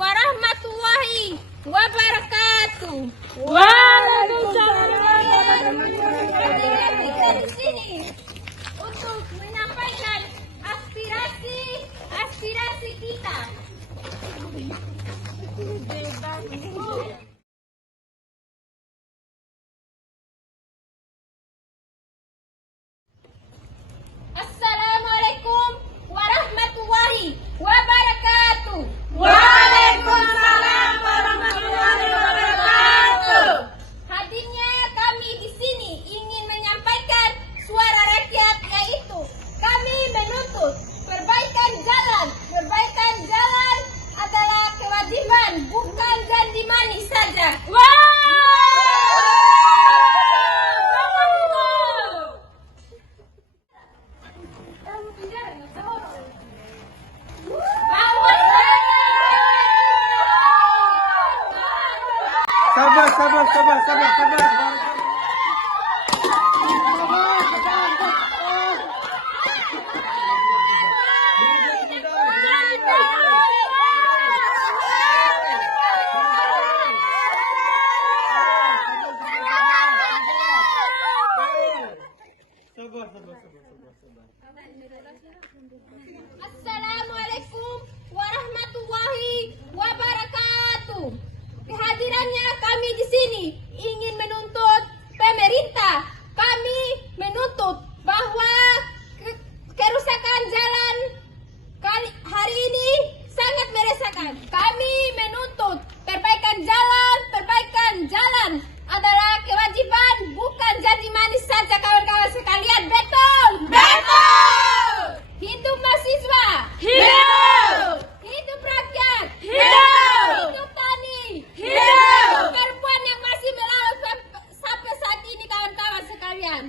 warahmatullahi wabarakatuh. Waalaikumsalam warahmatullahi wabarakatuh. Di sini untuk menyampaikan aspirasi kita. Assalamualaikum warahmatullahi wabarakatuh. Waalaikumsalam warahmatullahi wabarakatuh. Hadirnya kami di sini ingin menyampaikan suara rakyat, yaitu kami menuntut perbaikan jalan. Perbaikan jalan adalah kewajiban, bukan janji manis saja. Sabar. Assalamualaikum warahmatullahi wabarakatuh. Kehadirannya kami di sini ingin menuntut pemerintah. Kami menuntut bahwa kerusakan jalan hari ini sangat meresahkan. Kami menuntut perbaikan jalan adalah kewajiban, bukan janji manis saja, kawan-kawan sekalian. Betul. Hidup mahasiswa. Hidup rakyat. Hidup tani. Perempuan yang masih melawan sampai saat ini, kawan-kawan sekalian.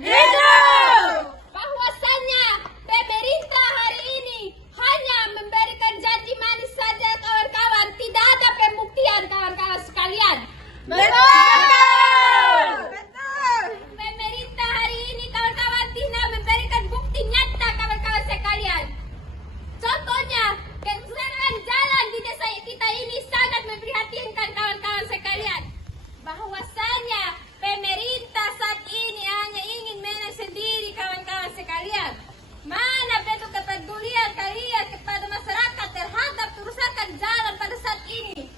Bahwasannya pemerintah hari ini hanya memberikan janji manis saja, kawan-kawan. Tidak ada pembuktian, kawan-kawan sekalian. Pemerintah hari ini, kawan-kawan, tidak memberikan bukti nyata, kawan-kawan sekalian. Contohnya, kerusakan jalan di desa kita ini sangat memprihatinkan, kawan-kawan sekalian. Bahwasanya pemerintah saat ini hanya ingin menang sendiri, kawan-kawan sekalian. Mana bentuk kepedulian kalian kepada masyarakat terhadap kerusakan jalan pada saat ini?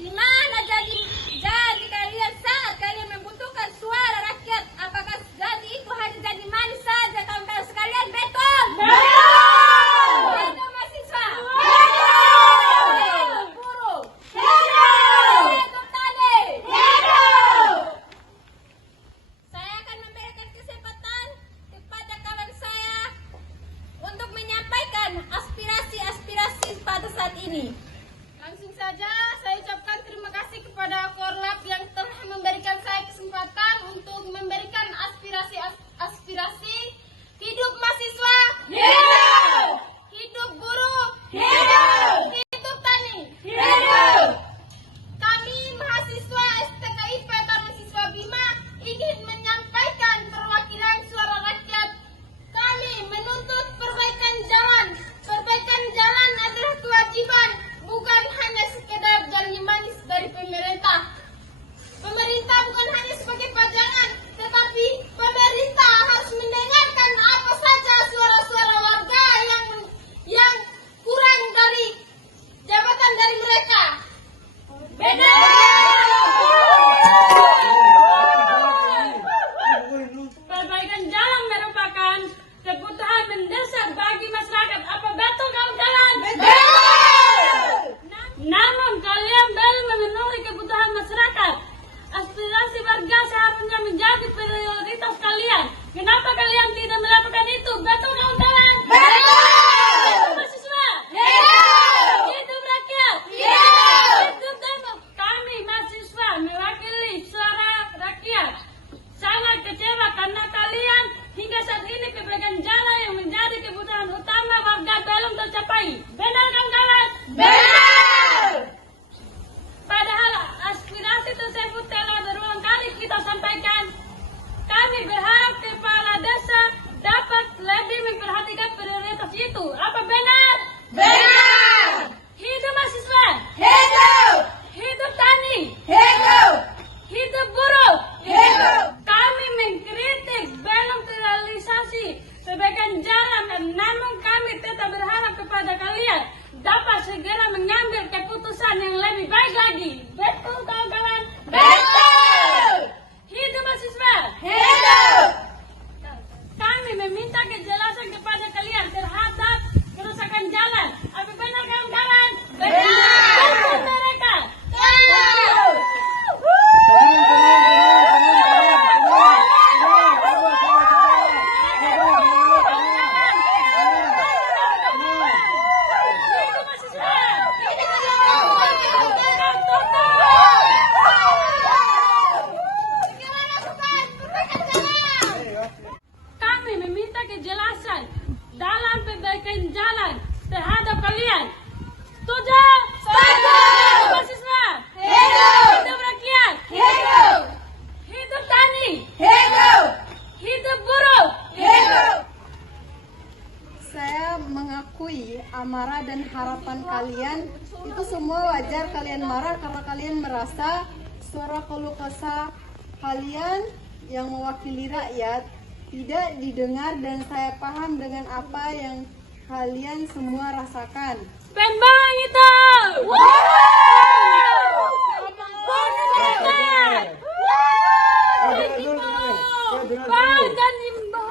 Di mana janji kalian saat kalian membutuhkan suara rakyat? Apakah janji itu hanya janji manis saja, kawan-kawan sekalian? Betul. Hidup mahasiswa. Hidup buruh. Hidup tani. Saya akan memberikan kesempatan kepada kawan saya untuk menyampaikan aspirasi pada saat ini. Langsung saja saya ucapkan terima kasih kepada Korlap yang telah memberikan saya kesempatan untuk memberikan aspirasi hidup mahasiswa, hidup buruh, hidup tani. Kami mahasiswa STKIP Taman Siswa Bima ingin menyampaikan perwakilan suara rakyat. Kami menuntut perbaikan jalan. Perbaikan jalan adalah kewajiban, bukan hanya sekedar janji manis dari pemerintah. Pemerintah bukan hanya sebagai pajangan, tetapi pemerintah harus mendengarkan apa saja suara-suara warga yang kurang dari jabatan dari mereka. Perbaikan jalan merupakan kebutuhan mendesak bagi masyarakat. Apa betul, kawan-kawan? Namun kalian belum memenuhi kebutuhan masyarakat. Aspirasi warga seharusnya menjadi prioritas kalian. Kenapa kalian tidak melakukan itu? Betul, kawan-kawan? Hidup mahasiswa. Hidup rakyat. Hidup demo. Kami mahasiswa mewakili suara rakyat sangat kecewa karena kalian hingga saat ini perbaikan jalan yang menjadi kebutuhan utama warga belum tercapai. Benar, kawan-kawan? Padahal aspirasi tersebut telah berulang kali kita sampaikan. Kami berharap kepala desa dapat lebih memperhatikan prioritas itu. Apa benar? Benar! Hidup mahasiswa! Hidup! harapan kalian itu semua wajar kalian marah karena kalian merasa suara keluh kesah kalian yang mewakili rakyat tidak didengar dan saya paham dengan apa yang kalian semua rasakan. Pembang itu.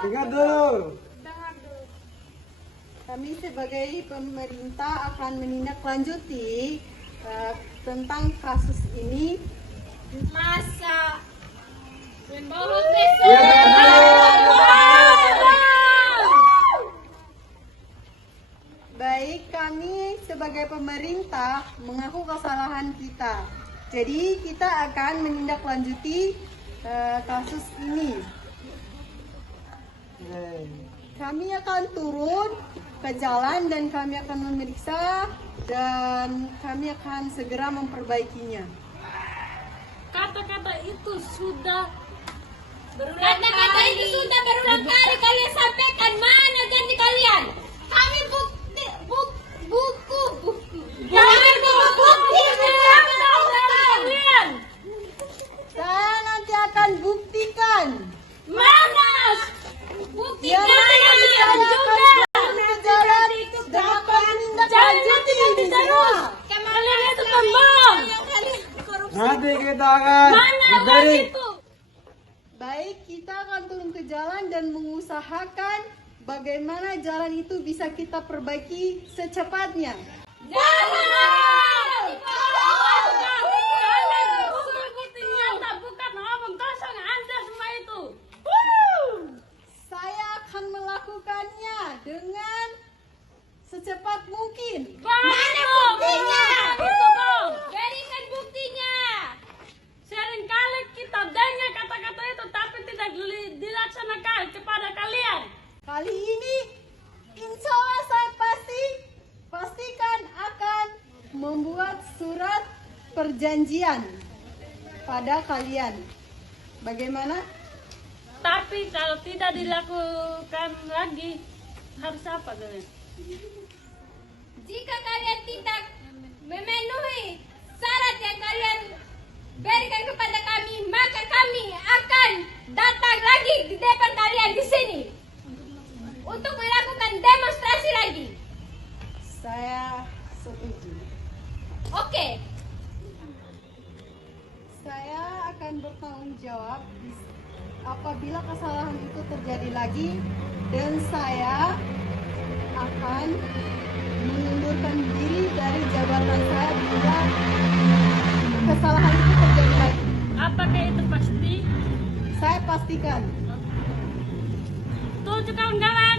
Dengar dulu. Kami sebagai pemerintah akan menindaklanjuti tentang kasus ini. Masa Menurut besok. Baik, kami sebagai pemerintah mengaku kesalahan kita. Jadi kita akan menindaklanjuti kasus ini. Kami akan turun ke jalan dan kami akan memeriksa dan kami akan segera memperbaikinya. Kata-kata itu sudah berulang Kata-kata itu kali. sudah berulang kali kalian sampaikan. Mana janji kalian? kami bukti buku. Jangan bukti. Kalian Saya nanti akan buktikan. mana? Bukti Yang kalian saya akan juga. turun ke jalan dan akan menindaklanjuti Jangan semua. terus. Kalian itu pembohong. Nanti kita akan Mana beri uang itu? Baik, kita akan turun ke jalan dan mengusahakan bagaimana jalan itu bisa kita perbaiki secepatnya. Kalian suruh bukti nyata, bukan omong kosong Anda semua itu. Saya akan melakukannya dengan secepat mungkin. Mana buktinya? Itu dong. Berikan buktinya. Seringkali kita dengar kata-kata itu tapi tidak dilaksanakan kepada kalian. Kali ini, insya Allah saya pastikan akan membuat surat perjanjian pada kalian. Bagaimana? Tapi kalau tidak dilakukan lagi, harus apa kalian? Jika kalian tidak memenuhi syarat yang kalian berikan kepada kami, maka kami akan datang lagi di depan kalian di sini untuk melakukan demonstrasi lagi. Saya setuju. Oke. Saya akan bertanggung jawab apabila kesalahan itu terjadi lagi dan saya akan mengundurkan diri dari jabatan saya bila kesalahan itu terjadi lagi. Apakah itu pasti? Saya pastikan. Tujuh kawan-kawan.